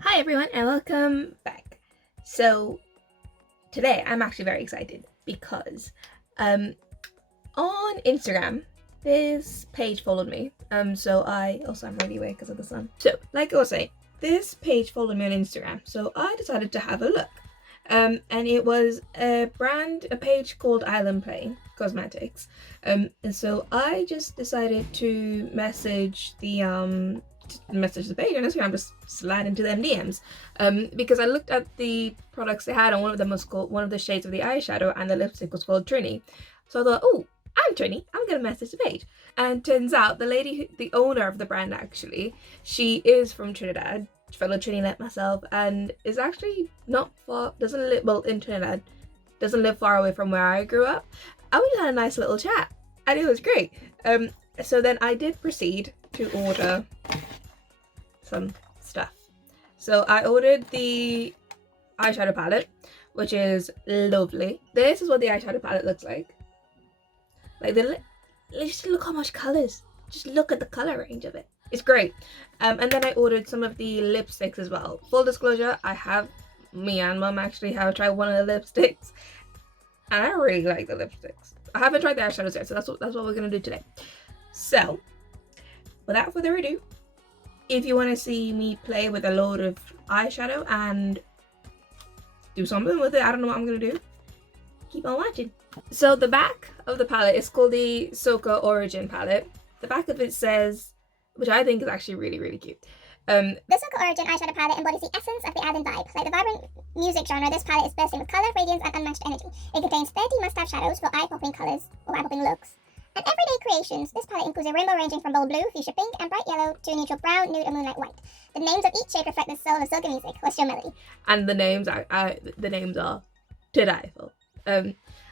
Hi everyone and welcome back. So today I'm actually very excited because on Instagram this page followed me. So I'm really awake because of the sun. So like I was saying, this page followed me on Instagram, so I decided to have a look. And it was a page called Island Play Cosmetics. And so I just decided to message the page on Instagram, just slide into them DMs, because I looked at the products they had, and one of them was called, one of the shades of the eyeshadow and the lipstick was called Trini. So I thought, oh, I'm Trini, I'm gonna message the page. And turns out the lady, the owner of the brand, actually, she is from Trinidad, fellow Trini like myself, and is actually not far, doesn't live, well, in Trinidad, doesn't live far away from where I grew up. And we just had a nice little chat, and it was great. So then I did proceed to order some stuff. So I ordered the eyeshadow palette, which is lovely. This is what the eyeshadow palette looks like. Just look how much colors. Just look at the color range of it. It's great. And then I ordered some of the lipsticks as well. Full disclosure, me and Mum actually have tried one of the lipsticks, and I really like the lipsticks. I haven't tried the eyeshadows yet, so that's what we're gonna do today. So, without further ado, if you want to see me play with a load of eyeshadow and do something with it, I don't know what I'm gonna do, keep on watching. So the back of the palette is called the Soca Origin palette. The back of it says, which I think is actually really, really cute. The Soca Origin eyeshadow palette embodies the essence of the island vibe. Like the vibrant music genre, this palette is bursting with colour, radiance, and unmatched energy. It contains 30 must-have shadows for eye-popping colours or eye-popping looks. And everyday creations, this palette includes a rainbow ranging from bold blue, fuchsia pink, and bright yellow to a neutral brown, nude, and moonlight white. The names of each shade reflect the soul of soca music or show melody. And the names are to die for.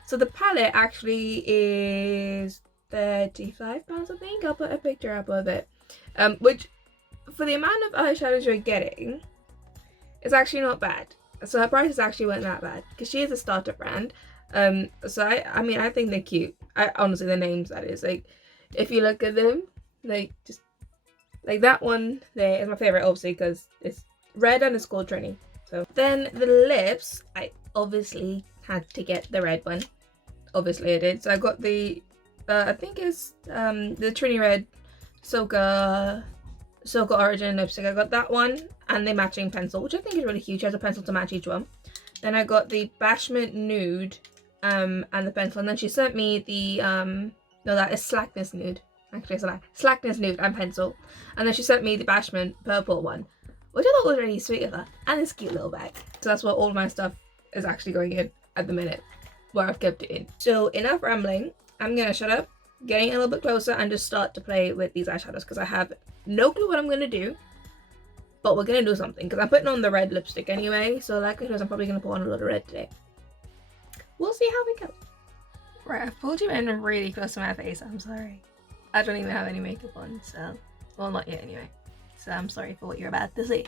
So the palette actually is £35, I think. I'll put a picture up of it. Which, for the amount of eyeshadows you're getting, is actually not bad. So her prices actually weren't that bad because she is a startup brand. So I think they're cute. Honestly, the names, that is, like, if you look at them, like, just like that one there is my favorite, obviously, because it's red and it's called Trini. So then the lips, I obviously had to get the red one. Obviously I did. So I got the I think it's the Trini Red Soca Origin lipstick. I got that one and the matching pencil, which I think is really cute. She has a pencil to match each one. Then I got the Bashment Nude and the pencil, and then she sent me the no, that is Slackness Nude. Actually, it's a lie. Slackness Nude and pencil. And then she sent me the Bashment purple one, which I thought was really sweet of her, and this cute little bag. So that's what all my stuff is actually going in at the minute, where I've kept it in. So enough rambling, I'm gonna shut up, getting a little bit closer, and just start to play with these eyeshadows, because I have no clue what I'm gonna do, but we're gonna do something, because I'm putting on the red lipstick anyway, so like I said, I'm probably gonna put on a lot of red today. We'll see how we go. Right, I've pulled you in really close to my face, I'm sorry. I don't even have any makeup on, so, well, not yet anyway, so I'm sorry for what you're about to see.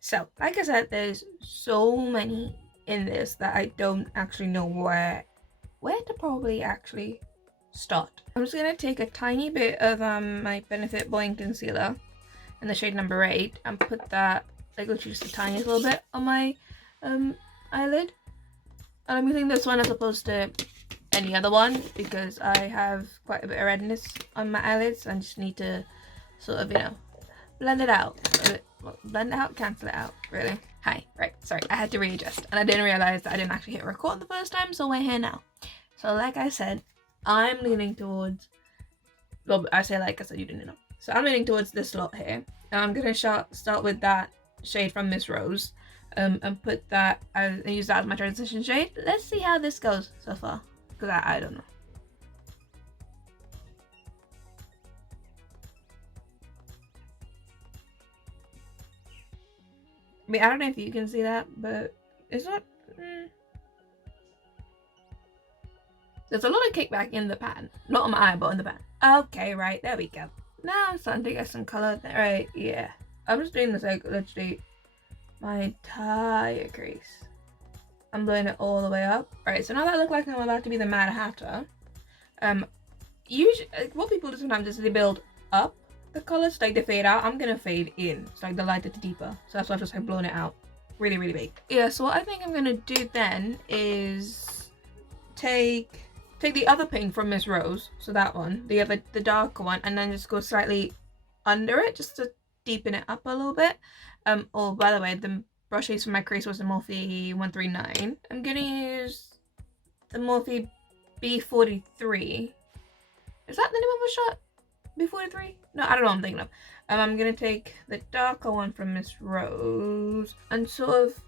So, like I said, there's so many in this that I don't actually know where to probably actually start. I'm just gonna take a tiny bit of my Benefit Blowing Concealer in the shade number 8 and put that, like, literally just the tiniest little bit on my eyelid. And I'm using this one as opposed to any other one because I have quite a bit of redness on my eyelids, and just need to sort of, blend it out. Well, blend it out, cancel it out, really. Hi, right, sorry, I had to readjust, and I didn't realize that I didn't actually hit record the first time, so we're here now. So like I said, I'm leaning towards, well, I said you didn't know. So I'm leaning towards this lot here, and I'm gonna start with that shade from Miss Rose, and put that, and use that as my transition shade. Let's see how this goes so far, because I don't know. I mean, I don't know if you can see that, but it's not... There's a lot of kickback in the pan. Not on my eye, but in the pan. Okay, right, there we go. Now I'm starting to get some colour there. Right, yeah. I'm just doing this, like, literally my entire crease. I'm blowing it all the way up. Right, so now that I look like I'm about to be the Mad Hatter, usually, what people do sometimes is they build up the colors, like they fade out, I'm gonna fade in. It's like the lighter to deeper. So that's why I've just like blown it out really, really big. Yeah, so what I think I'm gonna do then is take the other pink from Miss Rose, so that one, the darker one, and then just go slightly under it just to deepen it up a little bit. Oh, by the way, the brush I used for my crease was the Morphe 139. I'm gonna use the Morphe B43. Is that the name of a shot? B43? No, I don't know what I'm thinking of. I'm gonna take the darker one from Miss Rose and sort of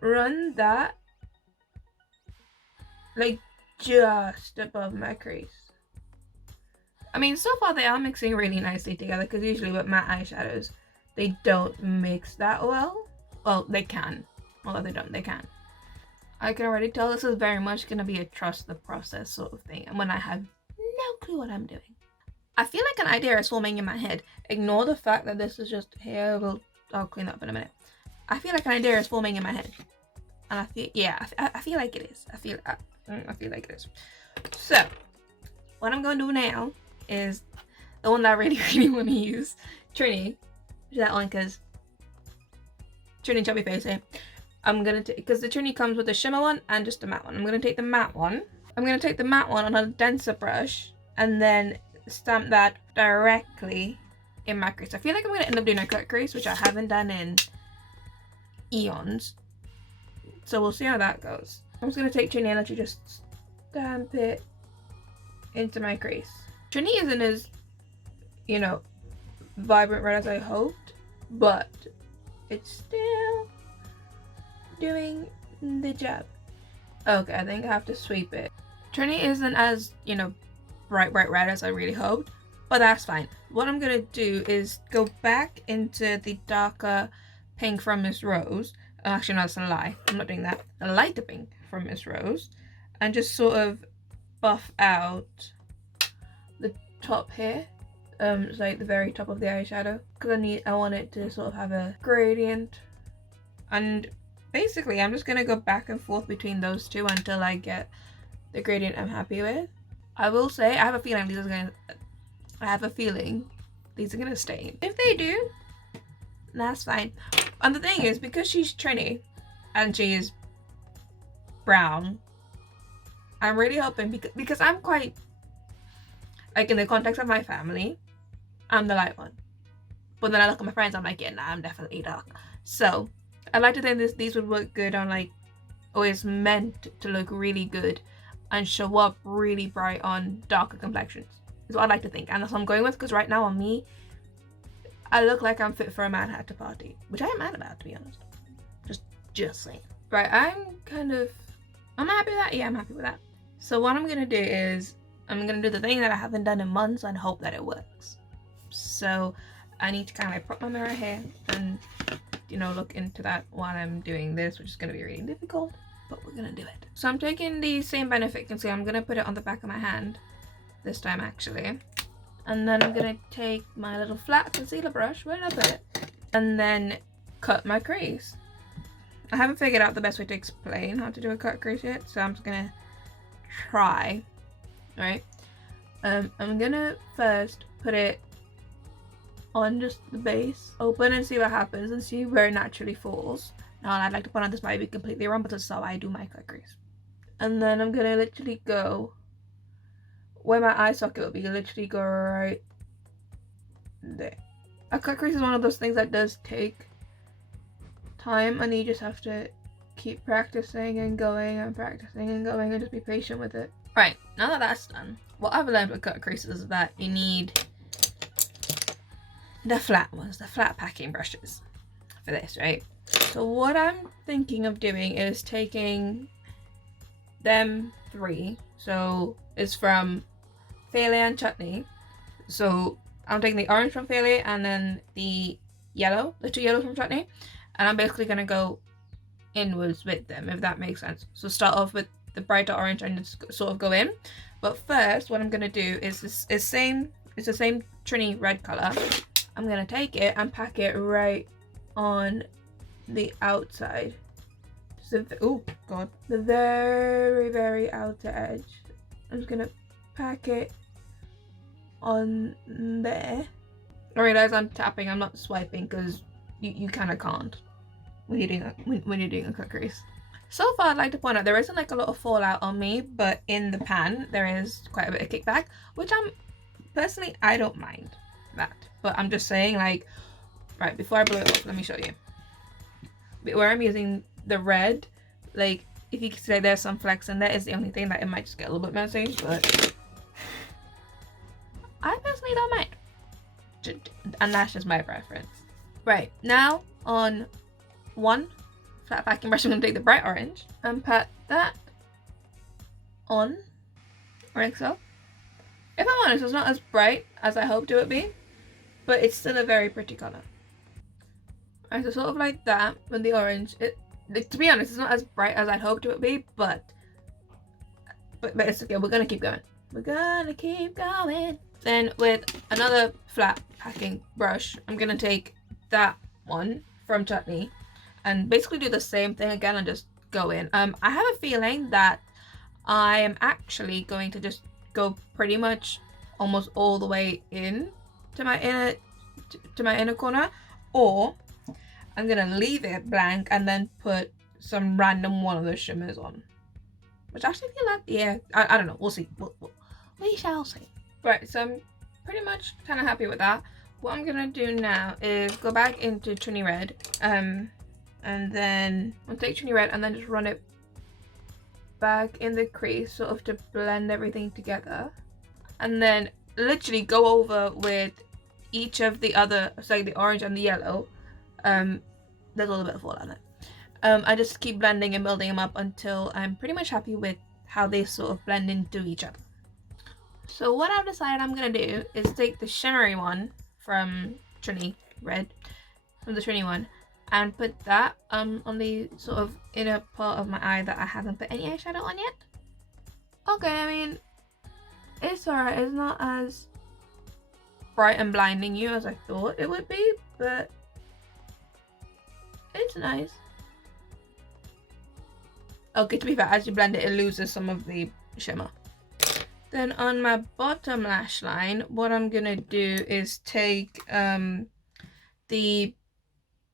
run that like just above my crease. I mean, so far they are mixing really nicely together, because usually with matte eyeshadows, they don't mix that well. Well, they can. Although they don't, they can. I can already tell this is very much going to be a trust the process sort of thing, and when I have no clue what I'm doing. I feel like an idea is forming in my head. Ignore the fact that this is just here. I'll clean that up in a minute. I feel like an idea is forming in my head. And I feel, yeah, I feel like it is. I feel like it is. So, what I'm going to do now is the one that I really, really want to use. Trini. That one, because Trini chubby face here. I'm going to take, because the Trini comes with the shimmer one and just the matte one. I'm going to take the matte one. I'm going to take the matte one on a denser brush and then stamp that directly in my crease. I feel like I'm going to end up doing a cut crease, which I haven't done in eons. So we'll see how that goes. I'm just going to take Trini and let you just stamp it into my crease. Trini isn't as, you know, vibrant red as I hoped, but it's still doing the job. Okay, I think I have to sweep it. Trini isn't as, you know, bright red as I really hoped, but that's fine. What I'm gonna do is go back into the darker pink from Miss Rose. Actually, no, that's a lie. I'm not doing that. A lighter pink from Miss Rose, and just sort of buff out the top here. It's like the very top of the eyeshadow, because I want it to sort of have a gradient. And basically, I'm just gonna go back and forth between those two until I get the gradient I'm happy with. I will say, I have a feeling these are gonna stain. If they do, that's fine. And the thing is, because she's Trini and she is brown, I'm really hoping, because I'm quite, like, in the context of my family, I'm the light one. But then I look at my friends, I'm like, yeah, nah, I'm definitely dark. So I like to think these would work good on, like, or is meant to look really good and show up really bright on darker complexions, is what I like to think. And that's what I'm going with, because right now on me, I look like I'm fit for a Mad Hatter party, which I am mad about, to be honest. Just saying. Right, I'm happy with that. Yeah, I'm happy with that. So what I'm gonna do is, I'm gonna do the thing that I haven't done in months and hope that it works. So I need to kind of like prop my mirror here and, you know, look into that while I'm doing this, which is gonna be really difficult, but we're gonna do it. So I'm taking the same Benefit concealer. I'm gonna put it on the back of my hand this time, actually. And then I'm gonna take my little flat concealer brush, where did I put it? And then cut my crease. I haven't figured out the best way to explain how to do a cut crease yet, so I'm just gonna try. Alright. I'm gonna first put it on just the base, open and see what happens and see where it naturally falls. Now I'd like to point out this might be completely wrong, but this is how I do my cut crease. And then I'm gonna literally go where my eye socket will be, literally go right there. A cut crease is one of those things that does take time, and you just have to keep practicing and going and practicing and going and just be patient with it. Right, now that that's done, what I've learned with cut creases is that you need the flat ones, the flat packing brushes for this, right? So what I'm thinking of doing is taking them three. So it's from Failure and Chutney. So I'm taking the orange from Failure and then the yellow, the two yellows from Chutney. And I'm basically going to go inwards with them, if that makes sense. So start off with the brighter orange and just sort of go in. But first, what I'm going to do is it's the same Trini red colour. I'm going to take it and pack it right on the outside. So, oh god, the very, very outer edge. I'm just going to pack it on there. I realize I'm tapping, I'm not swiping, because you kind of can't when you're doing a cut crease. So far, I'd like to point out there isn't like a lot of fallout on me, but in the pan there is quite a bit of kickback, which personally I don't mind that. But I'm just saying, like, right before I blow it off, let me show you. Where I'm using the red, like, if you can say there's some flecks in there, is the only thing that it might just get a little bit messy, but I personally don't mind. And that's just my preference. Right, now on one flat packing brush, I'm going to take the bright orange and pat that on, like so. If I'm honest, it's not as bright as I hoped it would be, but it's still a very pretty colour. Right, so sort of like that with the orange. To be honest, it's not as bright as I'd hoped it would be, but it's okay. We're gonna keep going. We're gonna keep going. Then with another flat packing brush, I'm gonna take that one from Chutney and basically do the same thing again and just go in. I have a feeling that I am actually going to just go pretty much almost all the way in to my inner corner, or I'm gonna leave it blank and then put some random one of the shimmers on, which I actually feel like, yeah, I don't know, we'll see. We shall see. Right, so I'm pretty much kind of happy with that. What I'm gonna do now is go back into Trini Red, and then I'll take Trini Red and then just run it back in the crease, sort of to blend everything together, and then literally go over with each of the other, so like the orange and the yellow. There's a little bit of fallout there. I just keep blending and building them up until I'm pretty much happy with how they sort of blend into each other. So what I've decided I'm gonna do is take the shimmery one from Trini Red, and put that on the sort of inner part of my eye that I haven't put any eyeshadow on yet. Okay, I mean, it's alright. It's not as bright and blinding you as I thought it would be, but it's nice. Okay, to be fair, as you blend it, it loses some of the shimmer. Then on my bottom lash line, what I'm gonna do is take the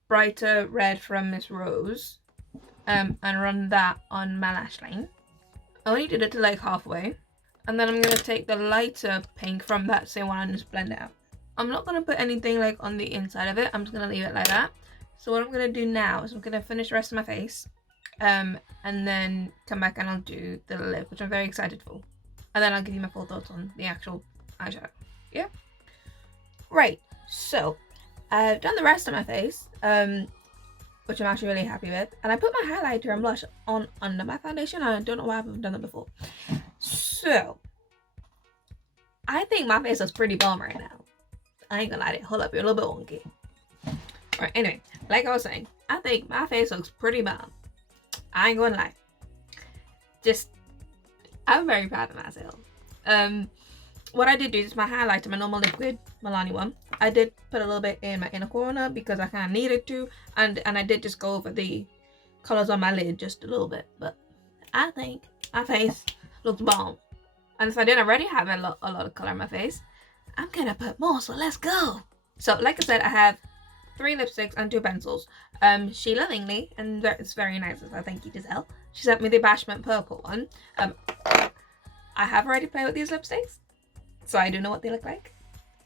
brighter red from Miss Rose and run that on my lash line. I only did it to like halfway. And then I'm gonna take the lighter pink from that same one and just blend it out. I'm not gonna put anything like on the inside of it. I'm just gonna leave it like that. So what I'm gonna do now is I'm gonna finish the rest of my face, and then come back and I'll do the lip, which I'm very excited for. And then I'll give you my full thoughts on the actual eyeshadow. Yeah. Right. So I've done the rest of my face, which I'm actually really happy with. And I put my highlighter and blush on under my foundation. I don't know why I haven't done that before. So I think my face looks pretty bomb right now. I ain't gonna lie to you. Hold up, you're a little bit wonky. Alright, anyway, like I was saying, I think my face looks pretty bomb. I ain't gonna lie. I'm very proud of myself. What I did do is my highlighter, my normal liquid Milani one, I did put a little bit in my inner corner because I kind of needed to, and I did just go over the colors on my lid just a little bit, but I think my face looks bomb. And if I didn't already have a lot of color in my face, I'm gonna put more, so let's go. So like I said, I have 3 lipsticks and 2 pencils. She lovingly, and it's very nice, so thank you, Giselle, she sent me the Bashment purple one. I have already played with these lipsticks, so I do know what they look like.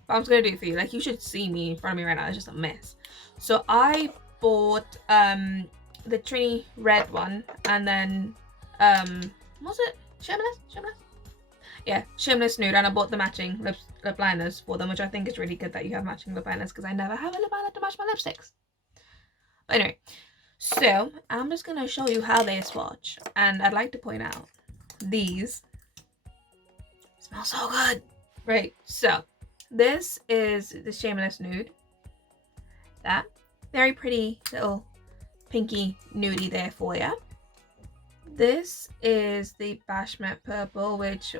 But I'm just gonna do it for you. Like, you should see me in front of me right now. It's just a mess. So I bought the Trini Red one, and then was it Shameless? Yeah, Shameless Nude, and I bought the matching lip liners for them, which I think is really good that you have matching lip liners because I never have a lip liner to match my lipsticks. But anyway, so I'm just gonna show you how they swatch, and I'd like to point out these smell so good. Right, so this is the Shameless Nude. That very pretty little pinky nudie there for you. This is the Bashment Purple, which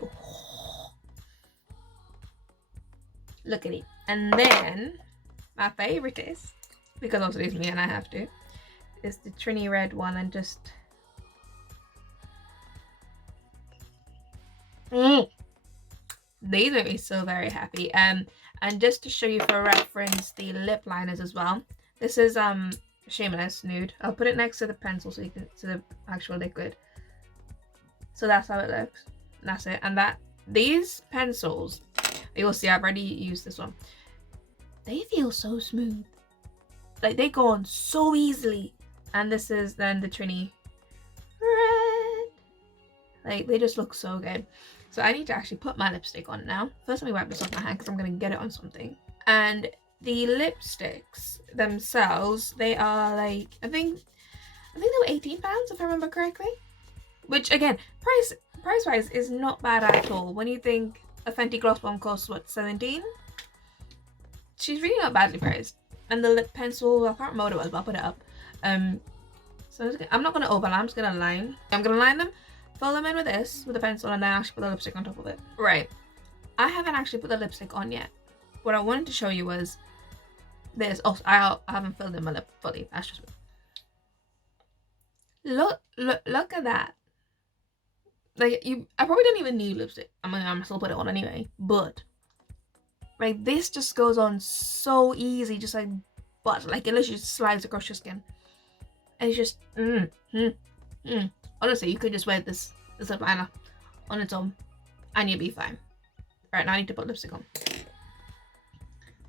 look at it. And then my favorite is, because obviously it's me and I have to, is the Trini Red one, and just these make me so very happy. And just to show you for reference the lip liners as well. This is Shameless Nude. I'll put it next to the pencil so you can see the actual liquid. So that's how it looks. That's it. And these pencils, you'll see I've already used this one. They feel so smooth. Like they go on so easily. And this is then the Trini Red. Like they just look so good. So I need to actually put my lipstick on now. First, let me wipe this off my hand because I'm going to get it on something. And the lipsticks themselves, they are like, I think they were £18 if I remember correctly. Which again, price wise is not bad at all. When you think a Fenty Gloss Bomb costs what, 17? She's really not badly priced. And the lip pencil, I can't remember what it was, but I'll put it up. So I'm not gonna overline, I'm just gonna line. I'm gonna line them, fill them in with this, with a pencil, and then actually put the lipstick on top of it. Right. I haven't actually put the lipstick on yet. What I wanted to show you was this. Oh, I haven't filled in my lip fully. That's just look at that. Like I probably don't even need lipstick. I mean, I'm still put it on anyway. But like this just goes on so easy, just like butter. Like it literally just slides across your skin, and it's just Honestly, you could just wear this lip liner on its own, and you'll be fine. All right, now I need to put lipstick on.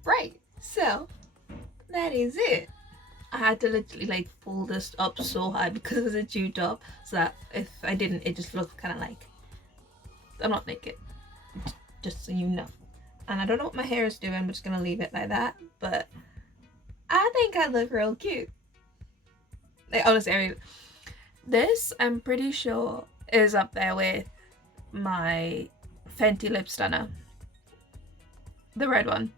Right, so that is it. I had to literally like pull this up so high because it was a tube top, so that if I didn't, it just looked kind of like I'm not naked, just so you know. And I don't know what my hair is doing, I'm just gonna leave it like that, but I think I look real cute. Like honestly, this I'm pretty sure is up there with my Fenty lip stunner, the red one.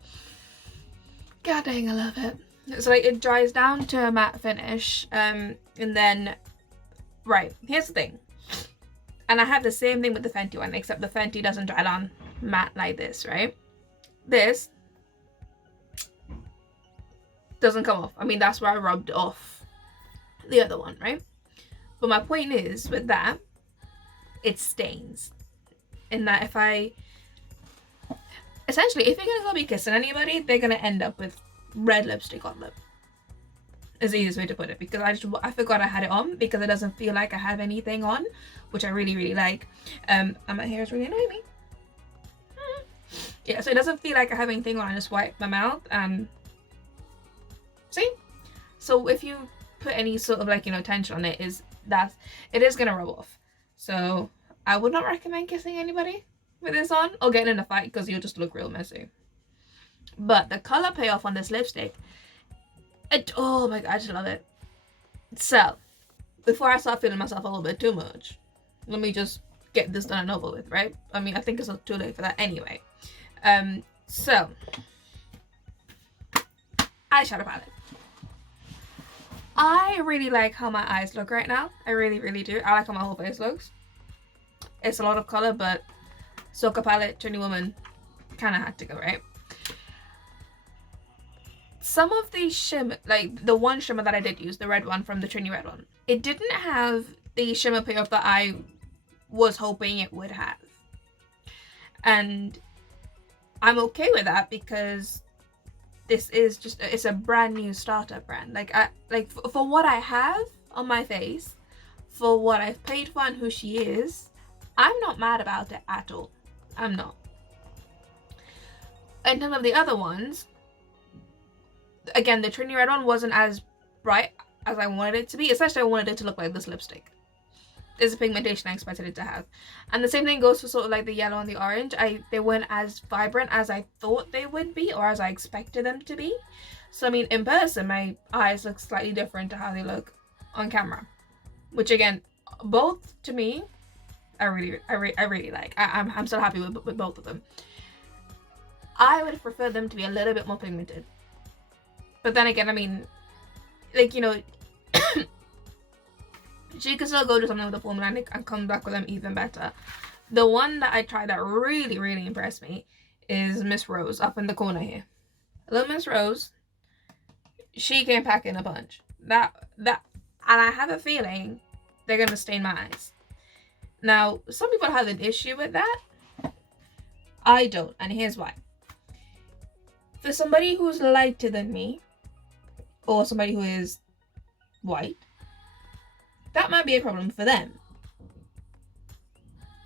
God dang, I love it. So like it dries down to a matte finish, and then right, here's the thing, and I have the same thing with the Fenty one, except the Fenty doesn't dry down matte like this, right? This doesn't come off. I mean, that's where I rubbed off the other one, right? But my point is with that, it stains. In that if essentially if you're gonna go be kissing anybody, they're gonna end up with red lipstick on lip. Is the easiest way to put it, because I forgot I had it on because it doesn't feel like I have anything on, which I really like. And my hair is really annoying me. Yeah, so it doesn't feel like I have anything on. I just wipe my mouth and see. So if you put any sort of like tension on it, it is gonna rub off. So I would not recommend kissing anybody with this on or getting in a fight because you'll just look real messy. But the color payoff on this lipstick, oh my god, I just love it. So before I start feeling myself a little bit too much, let me just get this done and over with, right? I mean, I think it's not too late for that anyway. So eyeshadow palette. I really like how my eyes look right now. I really do. I like how my whole face looks. It's a lot of color, but Soca palette, Trini Woman, kind of had to go, right? Some of the shimmer, like the one shimmer that I did use, the red one from the Trini Red one, it didn't have the shimmer payoff that I was hoping it would have. And I'm okay with that because this is just, it's a brand new startup brand. For what I have on my face, for what I've paid for and who she is, I'm not mad about it at all. I'm not. In terms of the other ones, again, the Trini Red one wasn't as bright as I wanted it to be. Especially I wanted it to look like this lipstick. There's a pigmentation I expected it to have. And the same thing goes for sort of like the yellow and the orange. They weren't as vibrant as I thought they would be or as I expected them to be. So I mean, in person, my eyes look slightly different to how they look on camera. Which again, both to me, I really like. I'm still happy with both of them. I would prefer them to be a little bit more pigmented. But then again, I mean, like, she can still go do something with the formula and come back with them even better. The one that I tried that really impressed me is Miss Rose up in the corner here. Little Miss Rose, she came packing a punch. And I have a feeling they're gonna stain my eyes. Now, some people have an issue with that. I don't, and here's why. For somebody who's lighter than me, or somebody who is white, that might be a problem for them.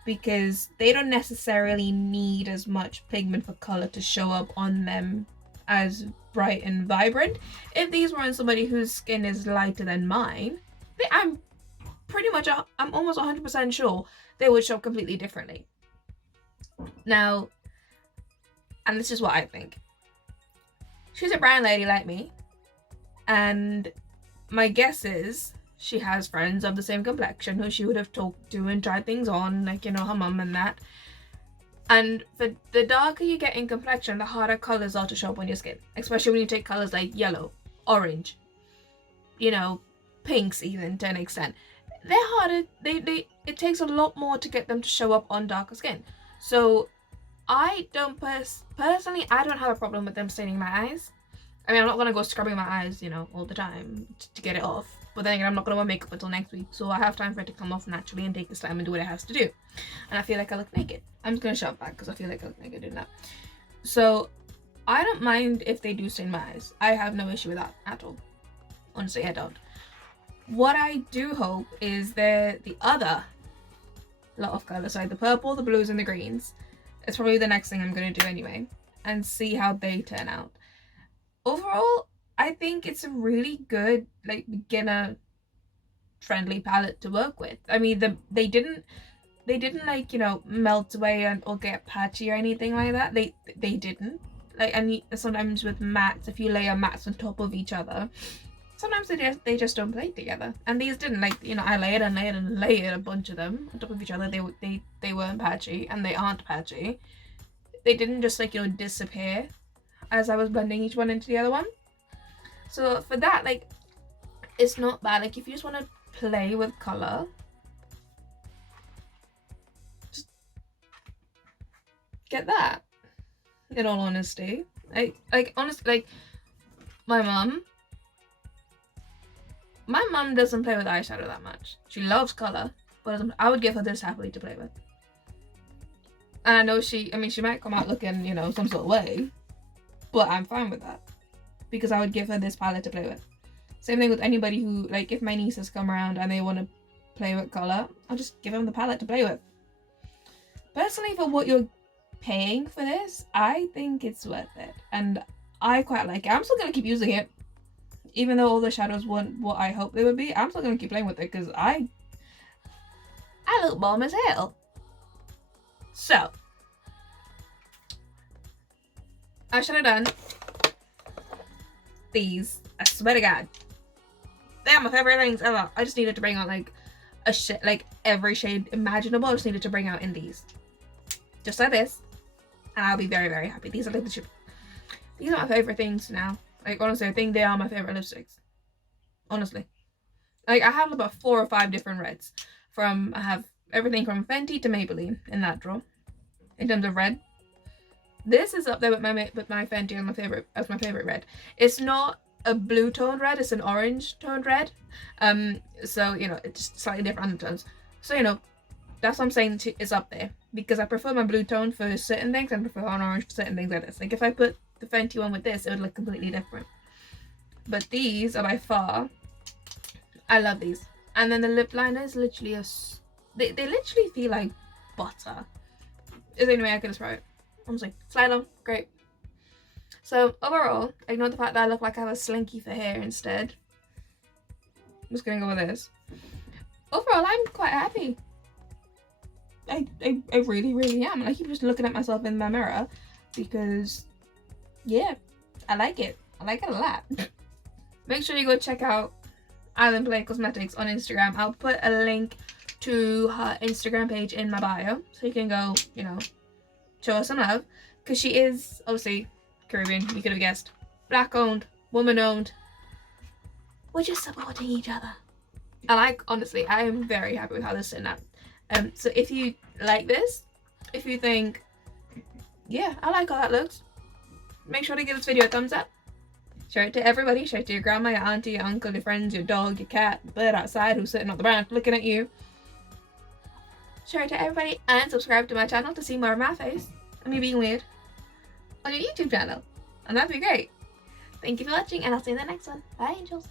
Because they don't necessarily need as much pigment for color to show up on them as bright and vibrant. If these were on somebody whose skin is lighter than mine, I'm almost 100% sure they would show up completely differently. Now, and this is what I think. She's a brown lady like me, and my guess is she has friends of the same complexion who she would have talked to and tried things on, like, you know, her mum and that. And for the darker you get in complexion, the harder colors are to show up on your skin, especially when you take colors like yellow, orange, you know, pinks even to an extent. They're harder. It takes a lot more to get them to show up on darker skin. So I don't personally, I don't have a problem with them staining my eyes. I mean, I'm not gonna go scrubbing my eyes, you know, all the time to get it off. But then again, I'm not gonna wear makeup until next week, so I have time for it to come off naturally and take its time and do what it has to do. And I feel like I look naked. I'm just gonna shove back because I feel like I look naked doing that. So I don't mind if they do stain my eyes. I have no issue with that at all. Honestly, I don't. What I do hope is the other lot of colours, like the purple, the blues, and the greens. It's probably the next thing I'm gonna do anyway, and see how they turn out. Overall, I think it's a really good, like, beginner friendly palette to work with. I mean, they didn't like, you know, melt away or get patchy or anything like that. They didn't. Like, and sometimes with mattes, if you layer mattes on top of each other, sometimes they just don't play together. And these didn't. Like, you know, I layered a bunch of them on top of each other. They weren't patchy, and they aren't patchy. They didn't just, like, you know, disappear as I was blending each one into the other one. So for that, like, it's not bad. Like, if you just want to play with color, just get that. In all honesty, honestly, like, my mum doesn't play with eyeshadow that much. She loves color, but I would give her this happily to play with. And I know she might come out looking, you know, some sort of way, but I'm fine with that because I would give her this palette to play with. Same thing with anybody who, like, if my nieces come around and they want to play with color, I'll just give them the palette to play with. Personally, for what you're paying for this, I think it's worth it, and I quite like it. I'm still gonna keep using it, even though all the shadows weren't what I hoped they would be. I'm still gonna keep playing with it because I look bomb as hell. So I should have done these. I swear to God, they are my favorite things ever. I just needed to bring out like every shade imaginable. I just needed to bring out in these, just like this, and I'll be very, very happy. These are like these are my favorite things now. Like, honestly, I think they are my favorite lipsticks. Honestly, like, I have about 4 or 5 different reds. I have everything from Fenty to Maybelline in that drawer. In terms of red, this is up there with my Fenty and my favorite red. It's not a blue toned red, it's an orange toned red. So, you know, it's just slightly different undertones. So, you know, that's what I'm saying is up there, because I prefer my blue tone for certain things and prefer an orange for certain things like this. Like, if I put the Fenty one with this, it would look completely different. But these are by far, I love these. And then the lip liners literally they literally feel like butter. Is there any way I can describe it? Honestly, slide on, great. So overall, ignore the fact that I look like I have a slinky for hair instead. I'm just gonna go with this. Overall, I'm quite happy. I really, really am. And I keep just looking at myself in my mirror because, yeah, I like it. I like it a lot. Make sure you go check out Island Play Cosmetics on Instagram. I'll put a link to her Instagram page in my bio, so you can go, you know, show her some love, because she is obviously Caribbean. You could have guessed. Black owned, woman owned. We're just supporting each other. And honestly, I am very happy with how this turned out. So if you like this, if you think, yeah, I like how that looks, make sure to give this video a thumbs up. Share it to everybody. Share it to your grandma, your auntie, your uncle, your friends, your dog, your cat, the bird outside who's sitting on the branch looking at you. Share it to everybody and subscribe to my channel to see more of my face. me being weird on your YouTube channel. And that'd be great. Thank you for watching, and I'll see you in the next one. Bye, angels.